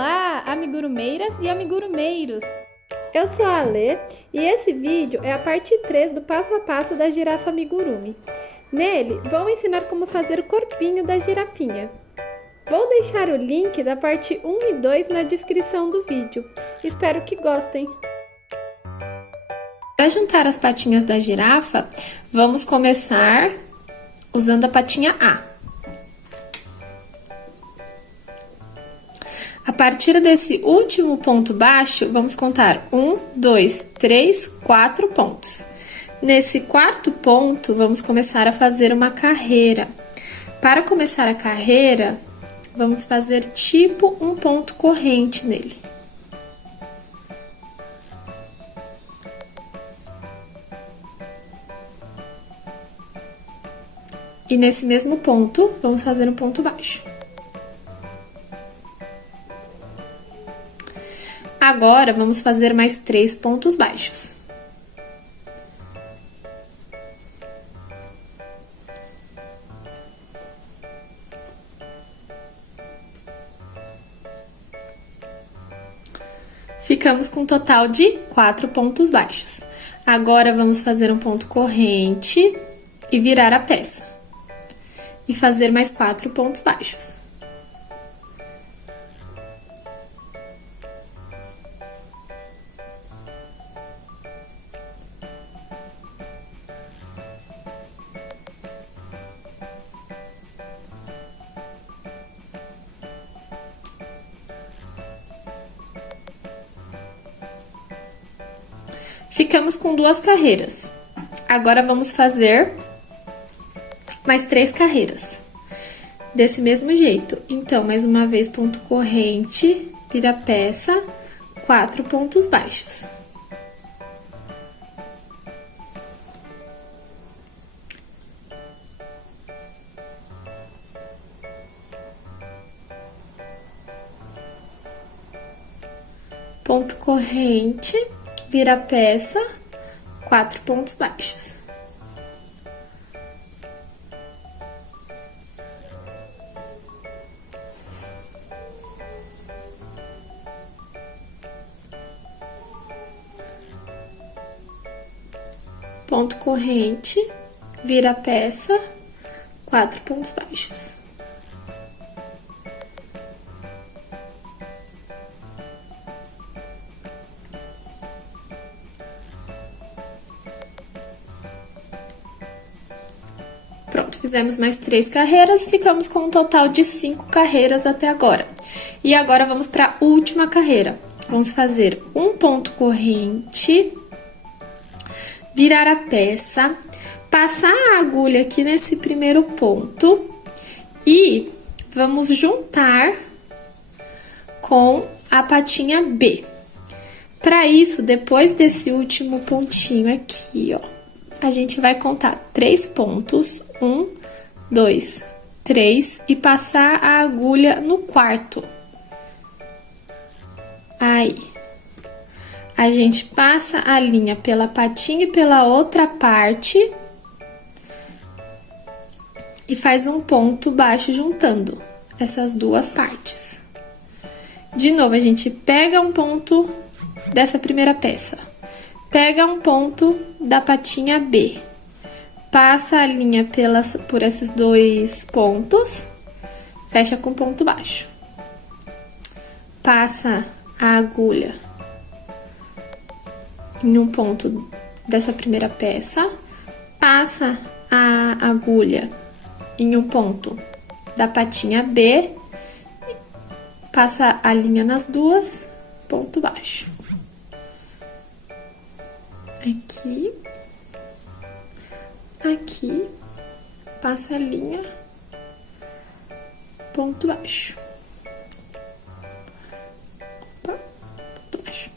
Olá, amigurumeiras e amigurumeiros! Eu sou a Alê e esse vídeo é a parte 3 do passo a passo da girafa amigurumi. Nele, vou ensinar como fazer o corpinho da girafinha. Vou deixar o link da parte 1 e 2 na descrição do vídeo. Espero que gostem! Para juntar as patinhas da girafa, vamos começar usando a patinha A. A partir desse último ponto baixo, vamos contar 1, 2, 3, 4 pontos. Nesse quarto ponto, vamos começar a fazer uma carreira. Para começar a carreira, vamos fazer tipo um ponto corrente nele. E nesse mesmo ponto, vamos fazer um ponto baixo. Agora, vamos fazer mais 3 pontos baixos. Ficamos com um total de 4 pontos baixos. Agora, vamos fazer um ponto corrente e virar a peça. E fazer mais 4 pontos baixos. Ficamos com 2 carreiras. Agora, vamos fazer mais 3 carreiras. Desse mesmo jeito. Então, mais uma vez, ponto corrente, vira peça, 4 pontos baixos. Ponto corrente, vira peça, 4 pontos baixos. Ponto corrente, vira peça, 4 pontos baixos. Pronto, fizemos mais 3 carreiras, ficamos com um total de 5 carreiras até agora. E agora, vamos para a última carreira. Vamos fazer um ponto corrente, virar a peça, passar a agulha aqui nesse primeiro ponto e vamos juntar com a patinha B. Para isso, depois desse último pontinho aqui, ó, a gente vai contar 3 pontos, 1, 2, 3, e passar a agulha no quarto. Aí, a gente passa a linha pela patinha e pela outra parte e faz um ponto baixo juntando essas duas partes. De novo, a gente pega um ponto dessa primeira peça. Pega um ponto da patinha B, passa a linha por esses 2 pontos, fecha com ponto baixo. Passa a agulha em um ponto dessa primeira peça, passa a agulha em um ponto da patinha B, passa a linha nas duas, ponto baixo. Aqui, aqui, passa a linha, ponto baixo. Opa, ponto baixo.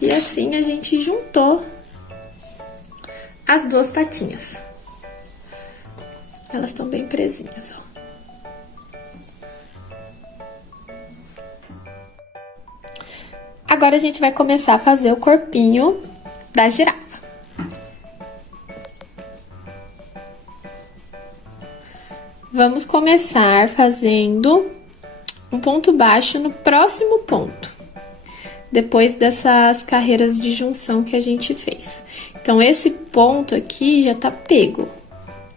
E assim, a gente juntou as 2 patinhas. Elas estão bem presinhas, ó. Agora, a gente vai começar a fazer o corpinho da girafa. Vamos começar fazendo um ponto baixo no próximo ponto, depois dessas carreiras de junção que a gente fez. Então, esse ponto aqui já tá pego,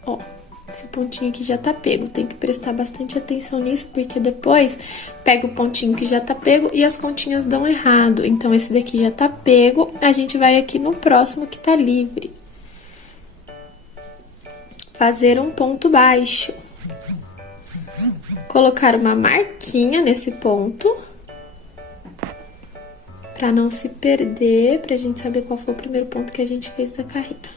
ó. Esse pontinho aqui já tá pego, tem que prestar bastante atenção nisso, porque depois pega o pontinho que já tá pego e as continhas dão errado. Então, esse daqui já tá pego, a gente vai aqui no próximo que tá livre. Fazer um ponto baixo. Colocar uma marquinha nesse ponto, pra não se perder, pra gente saber qual foi o primeiro ponto que a gente fez da carreira.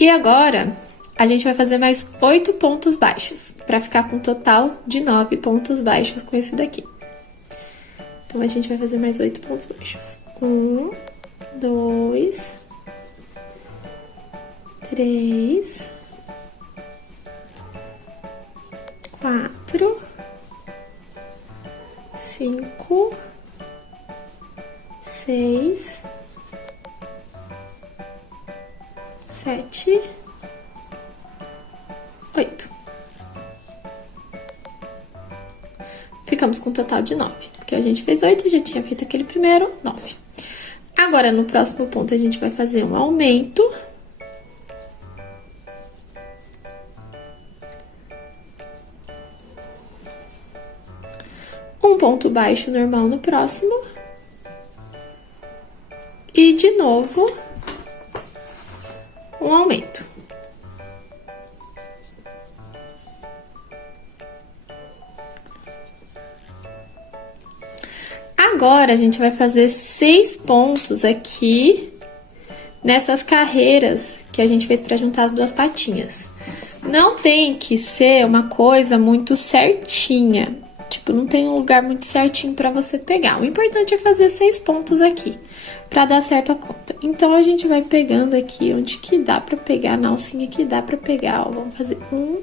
E agora, a gente vai fazer mais 8 pontos baixos, pra ficar com um total de 9 pontos baixos com esse daqui. Então, a gente vai fazer mais 8 pontos baixos. 1, 2, 3, 4, 5, 6, 7, 8. Ficamos com um total de 9, porque a gente fez 8, já tinha feito aquele primeiro, 9. Agora, no próximo ponto, a gente vai fazer um aumento. Um ponto baixo normal no próximo. E, de novo, um aumento. Agora, a gente vai fazer 6 pontos aqui nessas carreiras que a gente fez para juntar as duas patinhas. Não tem que ser uma coisa muito certinha, tipo, não tem um lugar muito certinho para você pegar. O importante é fazer 6 pontos aqui, para dar certo a conta. Então, a gente vai pegando aqui onde que dá para pegar, na alcinha que dá para pegar, ó. Vamos fazer 1,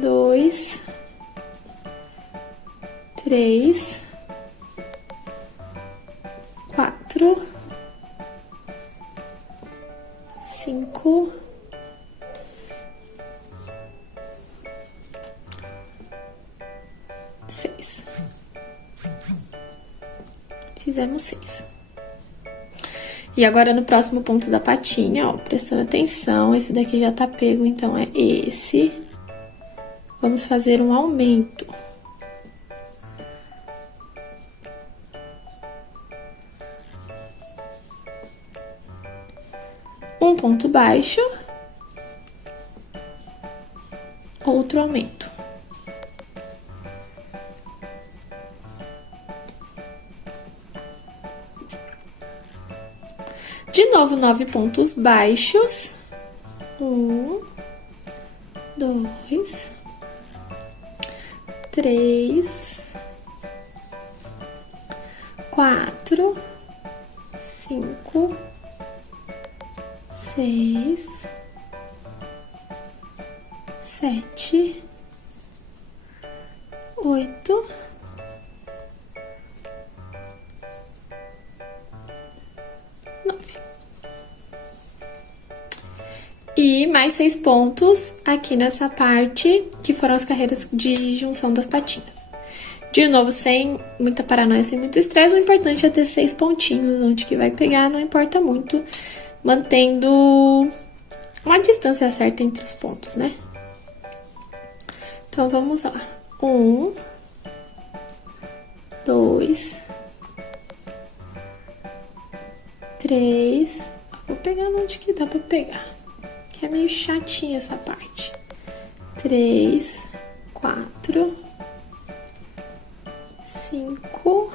2, 3, 4, 5, 6. Fizemos 6. E agora, no próximo ponto da patinha, ó, prestando atenção, esse daqui já tá pego, então é esse. Vamos fazer um aumento. Um ponto baixo, outro aumento. De novo, 9 pontos baixos. 1, 2, 3, 4, 5, 6, 7, 8, 9. E mais 6 pontos aqui nessa parte, que foram as carreiras de junção das patinhas. De novo, sem muita paranoia, sem muito estresse, o importante é ter 6 pontinhos, onde que vai pegar, não importa muito, mantendo uma distância certa entre os pontos, né? Então, vamos lá. 1, 2, 3, vou pegar onde que dá pra pegar, que é meio chatinha essa parte. 3, 4, 5,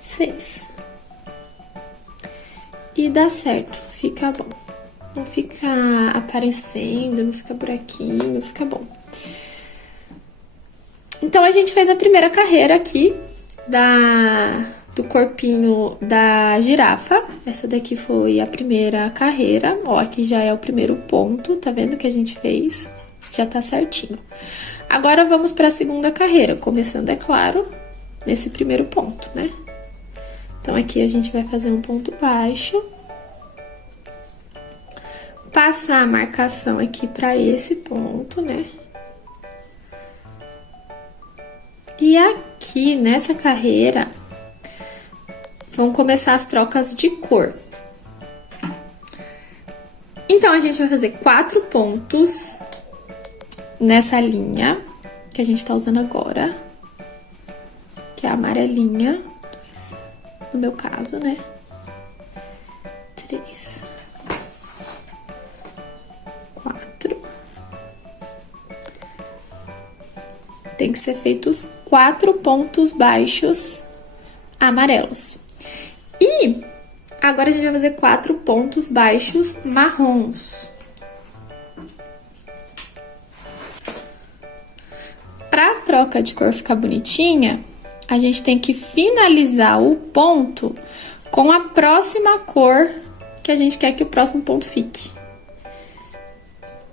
6. E dá certo, fica bom. Não fica aparecendo, não fica buraquinho, fica bom. Então, a gente fez a primeira carreira aqui do corpinho da girafa. Essa daqui foi a primeira carreira. Ó, aqui já é o primeiro ponto, tá vendo que a gente fez? Já tá certinho. Agora, vamos para a segunda carreira, começando, é claro, nesse primeiro ponto, né? Então, aqui a gente vai fazer um ponto baixo. Passar a marcação aqui pra esse ponto, né? E aqui, nessa carreira, vão começar as trocas de cor. Então, a gente vai fazer 4 pontos nessa linha que a gente tá usando agora, que é a amarelinha, no meu caso, né? 3, 4. Tem que ser feitos 4 pontos baixos amarelos. E agora a gente vai fazer 4 pontos baixos marrons. Para a troca de cor ficar bonitinha, a gente tem que finalizar o ponto com a próxima cor que a gente quer que o próximo ponto fique.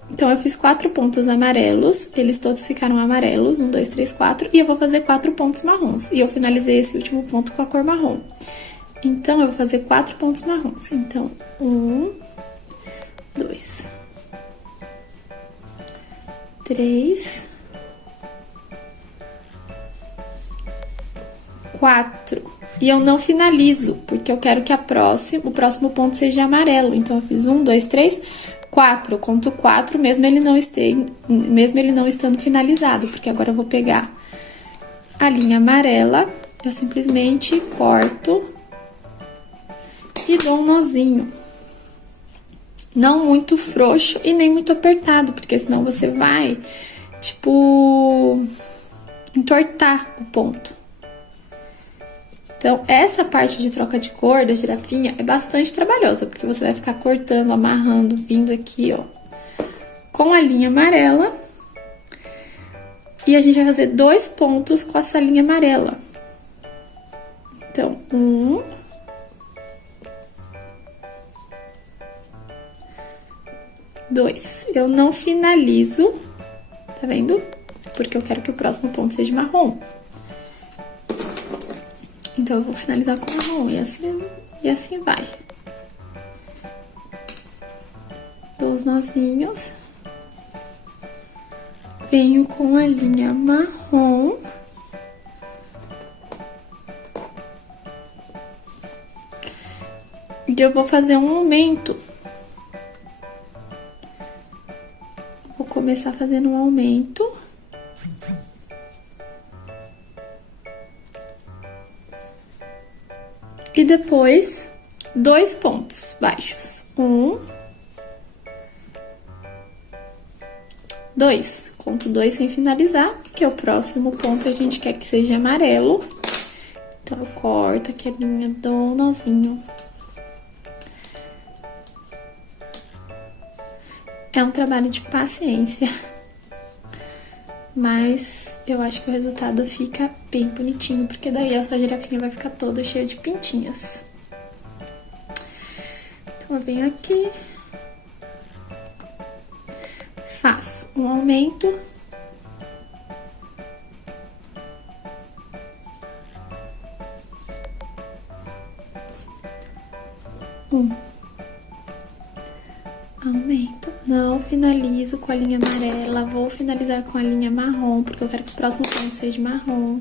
Então, eu fiz 4 pontos amarelos, eles todos ficaram amarelos, 1, 2, 3, 4, e eu vou fazer 4 pontos marrons. E eu finalizei esse último ponto com a cor marrom. Então, eu vou fazer 4 pontos marrons. Então, 1, 2, 3, 4. E eu não finalizo, porque eu quero que o próximo ponto seja amarelo. Então, eu fiz 1, 2, 3, 4. Eu conto 4, mesmo ele não estando finalizado, porque agora eu vou pegar a linha amarela, eu simplesmente corto e dou um nozinho. Não muito frouxo e nem muito apertado, porque senão você vai, tipo, entortar o ponto. Então, essa parte de troca de cor da girafinha é bastante trabalhosa, porque você vai ficar cortando, amarrando, vindo aqui, ó, com a linha amarela. E a gente vai fazer 2 pontos com essa linha amarela. Então, 1. 2. Eu não finalizo, tá vendo? Porque eu quero que o próximo ponto seja marrom. Então, eu vou finalizar com marrom e assim vai. Dou os nozinhos. Venho com a linha marrom. E eu vou fazer um aumento. Vou começar fazendo um aumento. E depois, 2 pontos baixos. 1, 2. Conto 2 sem finalizar, porque o próximo ponto a gente quer que seja amarelo. Então, eu corto aqui a linha do nozinho. É um trabalho de paciência, mas eu acho que o resultado fica bem bonitinho, porque daí a sua girafinha vai ficar toda cheia de pintinhas. Então, eu venho aqui, faço um aumento. Aumento. Não finalizo com a linha amarela, vou finalizar com a linha marrom, porque eu quero que o próximo ponto seja marrom.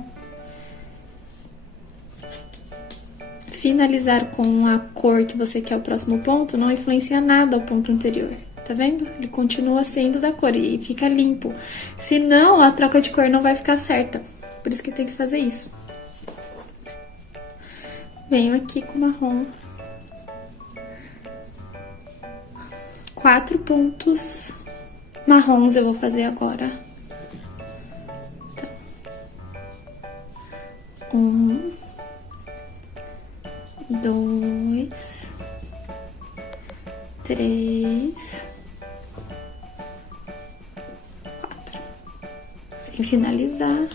Finalizar com a cor que você quer o próximo ponto não influencia nada o ponto anterior, tá vendo? Ele continua sendo da cor e fica limpo. Senão, a troca de cor não vai ficar certa. Por isso que tem que fazer isso. Venho aqui com marrom. 4 pontos marrons eu vou fazer agora. Então, 1, 2, 3, 4. Sem finalizar,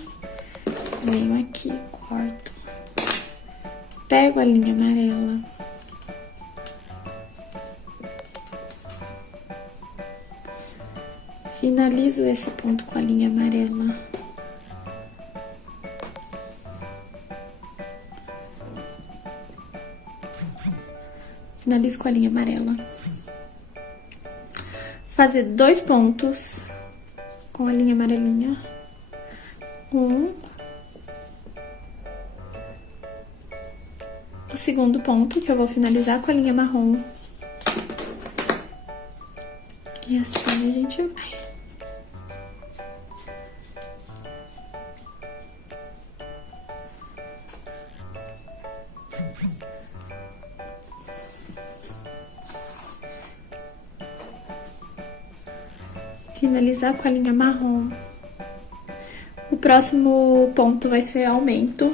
venho aqui, corto, pego a linha amarela. Finalizo esse ponto com a linha amarela. finalizo com a linha amarela. Fazer 2 pontos com a linha amarelinha. 1. O segundo ponto, que eu vou finalizar com a linha marrom. E assim a gente vai. Finalizar com a linha marrom. O próximo ponto vai ser aumento.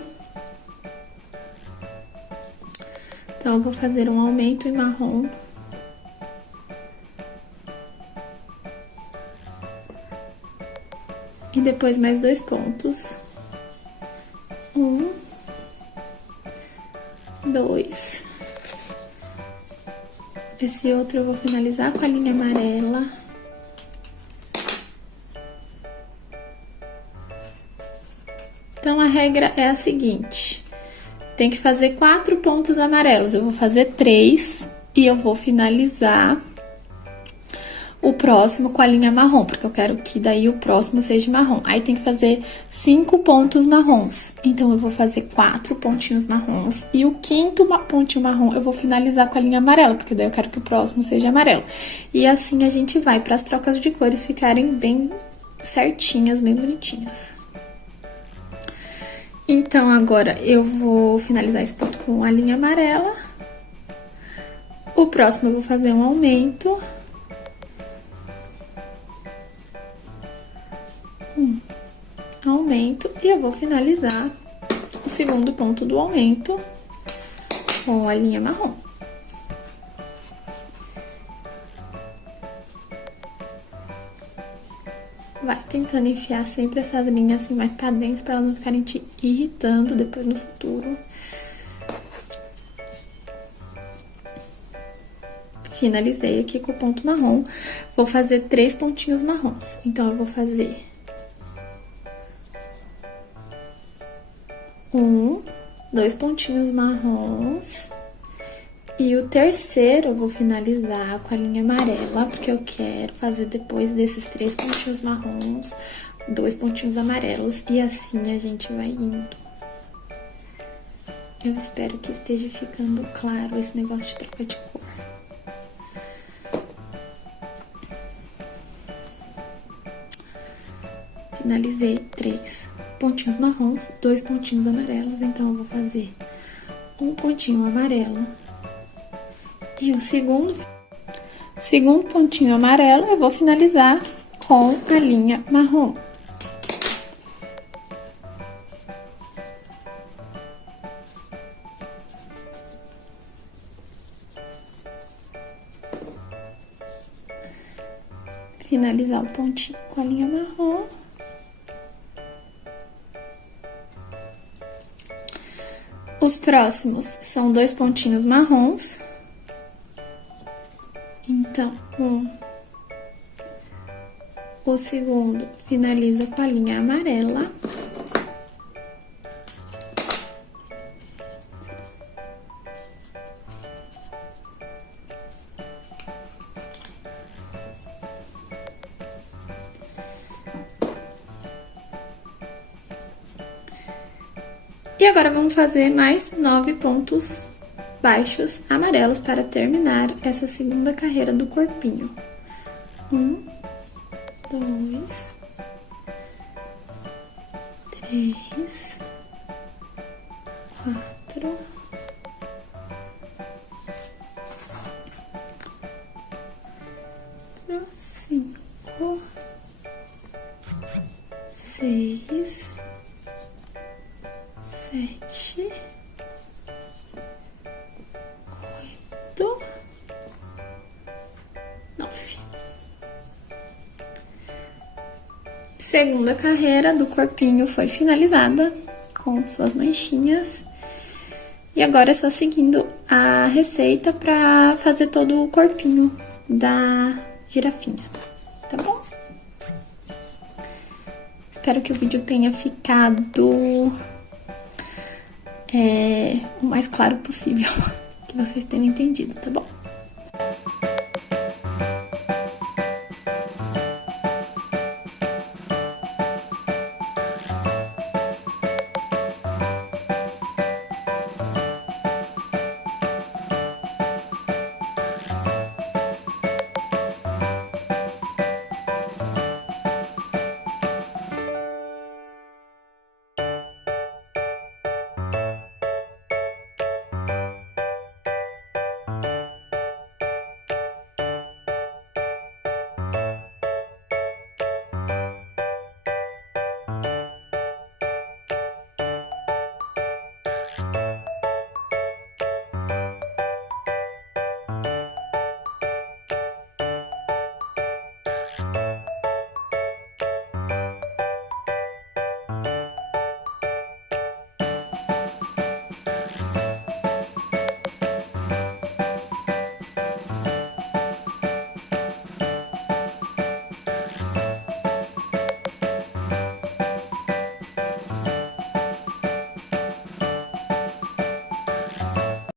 Então, eu vou fazer um aumento em marrom. E depois mais 2 pontos. 1, 2. Esse outro eu vou finalizar com a linha amarela. Então, a regra é a seguinte: tem que fazer 4 pontos amarelos. Eu vou fazer 3 e eu vou finalizar o próximo com a linha marrom, porque eu quero que daí o próximo seja marrom. Aí tem que fazer 5 pontos marrons. Então, eu vou fazer 4 pontinhos marrons e o 5º pontinho marrom eu vou finalizar com a linha amarela, porque daí eu quero que o próximo seja amarelo. E assim a gente vai para as trocas de cores ficarem bem certinhas, bem bonitinhas. Então, agora eu vou finalizar esse ponto com a linha amarela. O próximo eu vou fazer um aumento. Aumento. E eu vou finalizar o segundo ponto do aumento com a linha marrom. Vai tentando enfiar sempre essas linhas assim mais pra dentro, pra elas não ficarem te irritando depois no futuro. Finalizei aqui com o ponto marrom. Vou fazer 3 pontinhos marrons. Então, eu vou fazer 1, 2 pontinhos marrons. E o terceiro eu vou finalizar com a linha amarela, porque eu quero fazer depois desses 3 pontinhos marrons, 2 pontinhos amarelos, e assim a gente vai indo. Eu espero que esteja ficando claro esse negócio de troca de cor. Finalizei 3 pontinhos marrons, 2 pontinhos amarelos, então eu vou fazer um pontinho amarelo. E o segundo pontinho amarelo eu vou finalizar com a linha marrom. Finalizar o pontinho com a linha marrom. Os próximos são 2 pontinhos marrons. Então, o segundo finaliza com a linha amarela. E agora, vamos fazer mais 9 pontos baixos amarelos para terminar essa segunda carreira do corpinho. 1, 2, 3, 4, 5, 6, 7, 8, 9. Segunda carreira do corpinho foi finalizada com suas manchinhas. E agora é só seguindo a receita pra fazer todo o corpinho da girafinha, tá bom? Espero que o vídeo tenha ficado o mais claro possível. que vocês tenham entendido, tá bom?